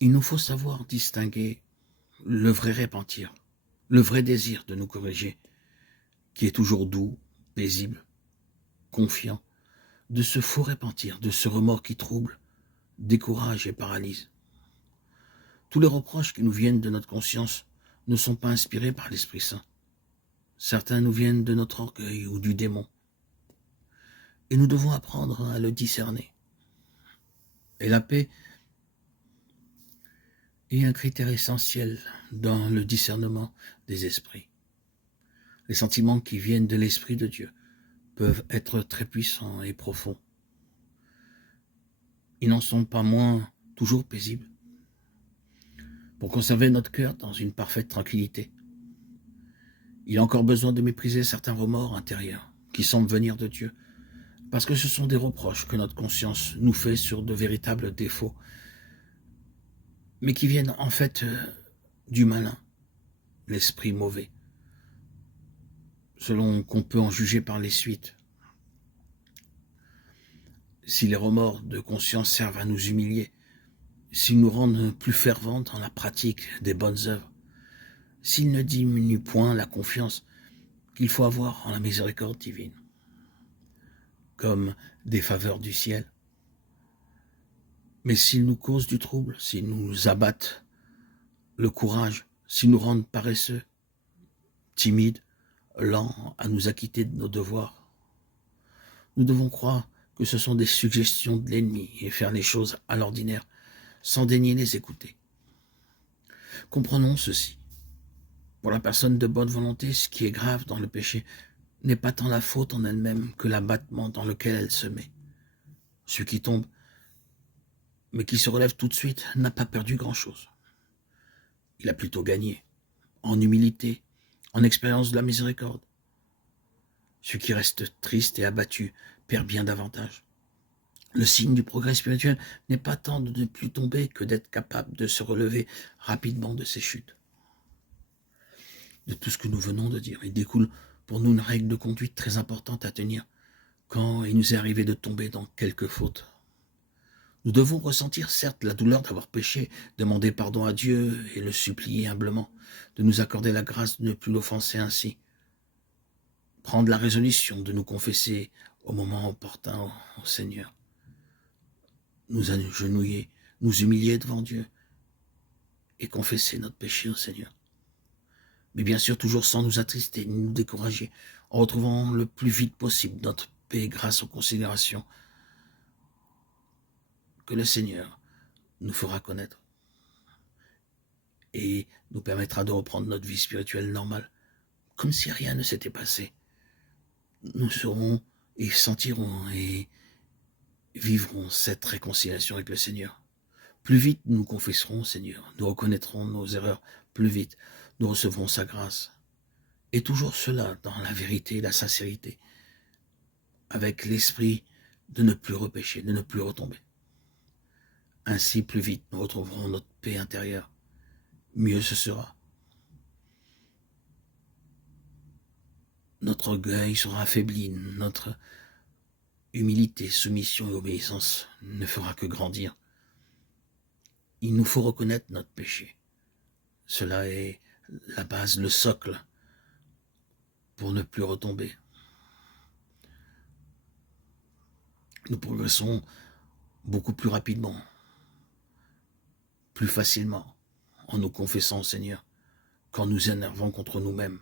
Il nous faut savoir distinguer le vrai repentir, le vrai désir de nous corriger, qui est toujours doux, paisible, confiant, de ce faux repentir, de ce remords qui trouble, décourage et paralyse. Tous les reproches qui nous viennent de notre conscience ne sont pas inspirés par l'Esprit Saint. Certains nous viennent de notre orgueil ou du démon. Et nous devons apprendre à le discerner. Et la paix est un critère essentiel dans le discernement des esprits. Les sentiments qui viennent de l'Esprit de Dieu peuvent être très puissants et profonds. Ils n'en sont pas moins toujours paisibles. Pour conserver notre cœur dans une parfaite tranquillité, il a encore besoin de mépriser certains remords intérieurs qui semblent venir de Dieu, parce que ce sont des reproches que notre conscience nous fait sur de véritables défauts, mais qui viennent en fait du malin, l'esprit mauvais, selon qu'on peut en juger par les suites. Si les remords de conscience servent à nous humilier, s'ils nous rendent plus fervents dans la pratique des bonnes œuvres, s'ils ne diminuent point la confiance qu'il faut avoir en la miséricorde divine, comme des faveurs du ciel, mais s'ils nous causent du trouble, s'ils nous abattent le courage, s'ils nous rendent paresseux, timides, lents à nous acquitter de nos devoirs, nous devons croire que ce sont des suggestions de l'ennemi et faire les choses à l'ordinaire, sans daigner les écouter. Comprenons ceci. Pour la personne de bonne volonté, ce qui est grave dans le péché n'est pas tant la faute en elle-même que l'abattement dans lequel elle se met. Celui qui tombe, mais qui se relève tout de suite, n'a pas perdu grand-chose. Il a plutôt gagné, en humilité, en expérience de la miséricorde. Celui qui reste triste et abattu perd bien davantage. Le signe du progrès spirituel n'est pas tant de ne plus tomber que d'être capable de se relever rapidement de ses chutes. De tout ce que nous venons de dire, il découle pour nous une règle de conduite très importante à tenir quand il nous est arrivé de tomber dans quelque faute. Nous devons ressentir certes la douleur d'avoir péché, demander pardon à Dieu et le supplier humblement de nous accorder la grâce de ne plus l'offenser ainsi. Prendre la résolution de nous confesser au moment opportun au Seigneur. Nous agenouiller, nous humilier devant Dieu et confesser notre péché au Seigneur. Mais bien sûr, toujours sans nous attrister ni nous décourager, en retrouvant le plus vite possible notre paix grâce aux considérations que le Seigneur nous fera connaître et nous permettra de reprendre notre vie spirituelle normale, comme si rien ne s'était passé. Nous serons et sentirons et vivrons cette réconciliation avec le Seigneur. Plus vite nous confesserons au Seigneur, nous reconnaîtrons nos erreurs, plus vite nous recevrons sa grâce. Et toujours cela dans la vérité et la sincérité, avec l'esprit de ne plus repécher, de ne plus retomber. Ainsi, plus vite nous retrouverons notre paix intérieure, mieux ce sera. Notre orgueil sera affaibli, notre humilité, soumission et obéissance ne fera que grandir. Il nous faut reconnaître notre péché. Cela est la base, le socle pour ne plus retomber. Nous progressons beaucoup plus rapidement, plus facilement, en nous confessant au Seigneur, qu'en nous énervant contre nous-mêmes.